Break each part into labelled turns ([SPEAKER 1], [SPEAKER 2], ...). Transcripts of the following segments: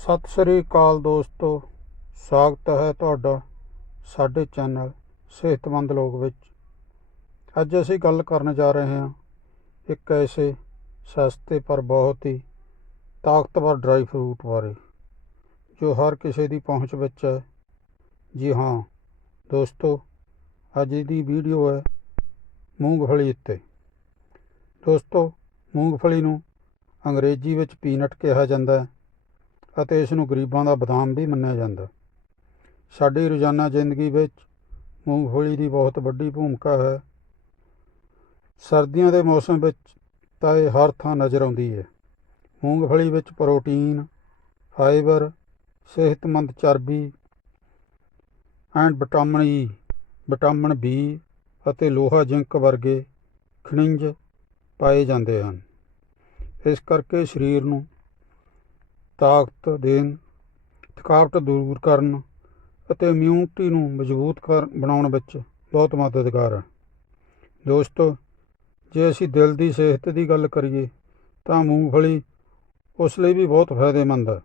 [SPEAKER 1] ਸਤਿ ਸ੍ਰੀ ਅਕਾਲ ਦੋਸਤੋ, ਸਵਾਗਤ ਹੈ ਤੁਹਾਡਾ ਸਾਡੇ ਚੈਨਲ ਸਿਹਤਮੰਦ ਲੋਕ ਵਿੱਚ। ਅੱਜ ਅਸੀਂ ਗੱਲ ਕਰਨ ਜਾ ਰਹੇ ਹਾਂ ਇੱਕ ਐਸੇ ਸਸਤੇ ਪਰ ਬਹੁਤ ਹੀ ਤਾਕਤਵਰ ਡਰਾਈ ਫਰੂਟ ਬਾਰੇ, ਜੋ ਹਰ ਕਿਸੇ ਦੀ ਪਹੁੰਚ ਵਿੱਚ ਹੈ। ਜੀ ਹਾਂ, ਦੋਸਤੋ, ਅੱਜ ਦੀ ਵੀਡੀਓ ਹੈ ਮੂੰਗਫਲੀ ਉੱਤੇ। ਦੋਸਤੋ, ਮੂੰਗਫਲੀ ਨੂੰ ਅੰਗਰੇਜ਼ੀ ਵਿੱਚ ਪੀਨਟ ਕਿਹਾ ਜਾਂਦਾ ਹੈ। ਅਤੇ ਇਸ ਨੂੰ ਗਰੀਬਾਂ ਦਾ ਬਦਾਮ ਵੀ ਮੰਨਿਆ ਜਾਂਦਾ। ਸਾਡੀ ਰੋਜ਼ਾਨਾ ਜ਼ਿੰਦਗੀ ਵਿੱਚ ਮੂੰਗਫਲੀ ਦੀ ਬਹੁਤ ਵੱਡੀ ਭੂਮਿਕਾ ਹੈ। ਸਰਦੀਆਂ ਦੇ ਮੌਸਮ ਵਿੱਚ ਤਾਂ ਇਹ ਹਰ ਥਾਂ ਨਜ਼ਰ ਆਉਂਦੀ ਹੈ। ਮੂੰਗਫਲੀ ਵਿੱਚ ਪ੍ਰੋਟੀਨ, ਫਾਈਬਰ, ਸਿਹਤਮੰਦ ਚਰਬੀ and vitamin E vitamin B ਅਤੇ ਲੋਹਾ ਜ਼ਿੰਕ ਵਰਗੇ ਖਣਿਜ ਪਾਏ ਜਾਂਦੇ ਹਨ। ਇਸ ਕਰਕੇ ਸਰੀਰ ਨੂੰ ਤਾਕਤ ਦੇਣ, ਥਕਾਵਟ ਦੂਰ ਕਰਨ ਅਤੇ ਇਮਿਊਨਿਟੀ ਨੂੰ ਮਜ਼ਬੂਤ ਕਰ, ਬਣਾਉਣ ਵਿੱਚ ਬਹੁਤ ਮਦਦਗਾਰ ਹੈ। ਦੋਸਤੋ, ਜੇ ਅਸੀਂ ਦਿਲ ਦੀ ਸਿਹਤ ਦੀ ਗੱਲ ਕਰੀਏ, ਤਾਂ ਮੂੰਗਫਲੀ ਉਸ ਲਈ ਵੀ ਬਹੁਤ ਫਾਇਦੇਮੰਦ ਹੈ।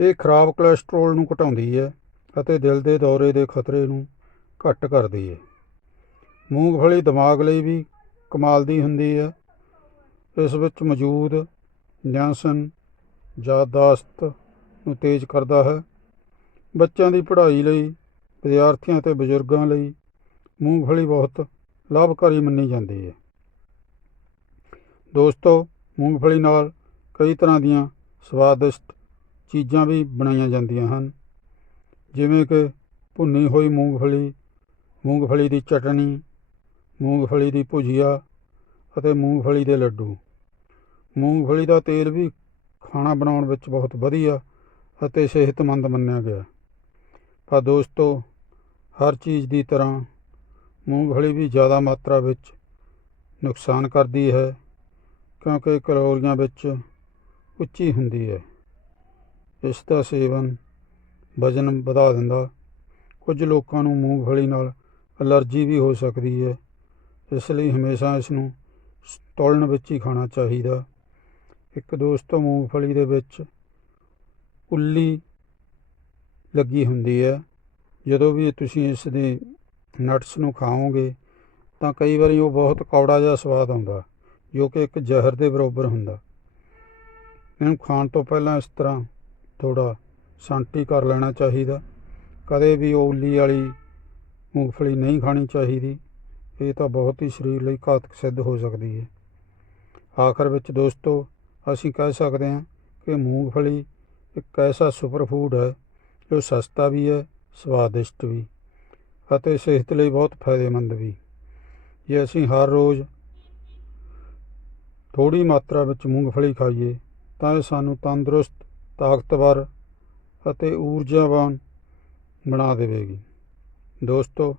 [SPEAKER 1] ਇਹ ਖਰਾਬ ਕੋਲੇਸਟ੍ਰੋਲ ਨੂੰ ਘਟਾਉਂਦੀ ਹੈ ਅਤੇ ਦਿਲ ਦੇ ਦੌਰੇ ਦੇ ਖਤਰੇ ਨੂੰ ਘੱਟ ਕਰਦੀ ਹੈ। ਮੂੰਗਫਲੀ ਦਿਮਾਗ ਲਈ ਵੀ ਕਮਾਲ ਦੀ ਹੁੰਦੀ ਹੈ। ਇਸ ਵਿੱਚ ਮੌਜੂਦ ਨਿਆਂਸਨ ਯਾਦਾਸ਼ਤ ਨੂੰ ਤੇਜ਼ ਕਰਦਾ ਹੈ। ਬੱਚਿਆਂ ਦੀ ਪੜ੍ਹਾਈ ਲਈ, ਵਿਦਿਆਰਥੀਆਂ ਅਤੇ ਬਜ਼ੁਰਗਾਂ ਲਈ ਮੂੰਗਫਲੀ ਬਹੁਤ ਲਾਭਕਾਰੀ ਮੰਨੀ ਜਾਂਦੀ ਹੈ। ਦੋਸਤੋ ਮੂੰਗਫਲੀ ਨਾਲ ਕਈ ਤਰ੍ਹਾਂ ਦੀਆਂ ਸਵਾਦਿਸ਼ਟ ਚੀਜ਼ਾਂ ਵੀ ਬਣਾਈਆਂ ਜਾਂਦੀਆਂ ਹਨ। ਜਿਵੇਂ ਕਿ ਭੁੰਨੀ ਹੋਈ ਮੂੰਗਫਲੀ ਮੂੰਗਫਲੀ ਦੀ ਚਟਣੀ ਮੂੰਗਫਲੀ ਦੀ ਭੁਜੀਆ ਅਤੇ ਮੂੰਗਫਲੀ ਦੇ ਲੱਡੂ। ਮੂੰਗਫਲੀ ਦਾ ਤੇਲ ਵੀ ਖਾਣਾ ਬਣਾਉਣ ਵਿੱਚ ਬਹੁਤ ਵਧੀਆ ਅਤੇ ਸਿਹਤਮੰਦ ਮੰਨਿਆ ਗਿਆ। ਪਰ ਦੋਸਤੋ, ਹਰ ਚੀਜ਼ ਦੀ ਤਰ੍ਹਾਂ ਮੂੰਗਫਲੀ ਵੀ ਜ਼ਿਆਦਾ ਮਾਤਰਾ ਵਿੱਚ ਨੁਕਸਾਨ ਕਰਦੀ ਹੈ, ਕਿਉਂਕਿ ਕੈਲੋਰੀਆਂ ਵਿੱਚ ਉੱਚੀ ਹੁੰਦੀ ਹੈ। ਇਸ ਦਾ ਸੇਵਨ ਵਜ਼ਨ ਵਧਾ ਦਿੰਦਾ। ਕੁਝ ਲੋਕਾਂ ਨੂੰ ਮੂੰਗਫਲੀ ਨਾਲ ਅਲਰਜੀ ਵੀ ਹੋ ਸਕਦੀ ਹੈ, ਇਸ ਲਈ ਹਮੇਸ਼ਾ ਇਸ ਨੂੰ ਤੋਲਣ ਵਿੱਚ ਹੀ ਖਾਣਾ ਚਾਹੀਦਾ। ਇੱਕ ਦੋਸਤੋ ਮੂੰਗਫਲੀ ਦੇ ਵਿੱਚ ਉੱਲੀ ਲੱਗੀ ਹੁੰਦੀ ਹੈ। ਜਦੋਂ ਵੀ ਤੁਸੀਂ ਇਸ ਦੇ ਨਟਸ ਨੂੰ ਖਾਓਗੇ, ਤਾਂ ਕਈ ਵਾਰੀ ਉਹ ਬਹੁਤ ਕੌੜਾ ਜਿਹਾ ਸਵਾਦ ਆਉਂਦਾ ਜੋ ਕਿ ਇੱਕ ਜ਼ਹਿਰ ਦੇ ਬਰਾਬਰ ਹੁੰਦਾ। ਇਹਨੂੰ ਖਾਣ ਤੋਂ ਪਹਿਲਾਂ ਇਸ ਤਰ੍ਹਾਂ ਥੋੜਾ ਸੰਟੀ ਕਰ ਲੈਣਾ ਚਾਹੀਦਾ। ਕਦੇ ਵੀ ਉਹ ਉੱਲੀ ਵਾਲੀ ਮੂੰਗਫਲੀ ਨਹੀਂ ਖਾਣੀ ਚਾਹੀਦੀ। ਇਹ ਤਾਂ ਬਹੁਤ ਹੀ ਸਰੀਰ ਲਈ ਘਾਤਕ ਸਿੱਧ ਹੋ ਸਕਦੀ ਹੈ। ਆਖਰ ਵਿੱਚ ਦੋਸਤੋ ਅਸੀਂ ਕਹਿ ਸਕਦੇ ਹਾਂ ਕਿ ਮੂੰਗਫਲੀ ਇੱਕ ਐਸਾ ਸੁਪਰ ਫੂਡ ਹੈ ਜੋ ਸਸਤਾ ਵੀ ਹੈ, ਸਵਾਦਿਸ਼ਟ ਵੀ ਅਤੇ ਸਿਹਤ ਲਈ ਬਹੁਤ ਫਾਇਦੇਮੰਦ ਵੀ। ਜੇ ਅਸੀਂ ਹਰ ਰੋਜ਼ ਥੋੜੀ ਮਾਤਰਾ ਵਿੱਚ ਮੂੰਗਫਲੀ ਖਾਈਏ, ਤਾਂ ਇਹ ਸਾਨੂੰ ਤੰਦਰੁਸਤ, ਤਾਕਤਵਰ ਅਤੇ ਊਰਜਾਵਾਨ ਬਣਾ ਦੇਵੇਗੀ। ਦੋਸਤੋ,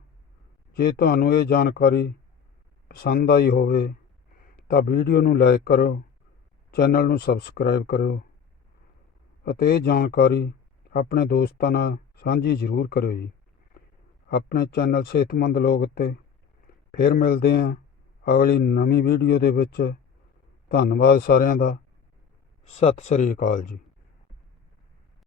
[SPEAKER 1] ਜੇ ਤੁਹਾਨੂੰ ਇਹ ਜਾਣਕਾਰੀ ਪਸੰਦ ਆਈ ਹੋਵੇ, ਤਾਂ ਵੀਡੀਓ ਨੂੰ ਲਾਈਕ ਕਰੋ ਚੈਨਲ ਨੂੰ ਸਬਸਕ੍ਰਾਈਬ ਕਰੋ ਅਤੇ ਇਹ ਜਾਣਕਾਰੀ ਆਪਣੇ ਦੋਸਤਾਂ ਨਾਲ ਸਾਂਝੀ ਜ਼ਰੂਰ ਕਰਿਓ ਜੀ। ਆਪਣੇ ਚੈਨਲ ਸਿਹਤਮੰਦ ਲੋਕ ਉੱਤੇ ਫਿਰ ਮਿਲਦੇ ਹਾਂ ਅਗਲੀ ਨਵੀਂ ਵੀਡੀਓ ਦੇ ਵਿੱਚ। ਧੰਨਵਾਦ ਸਾਰਿਆਂ ਦਾ। ਸਤਿ ਸ੍ਰੀ ਅਕਾਲ ਜੀ।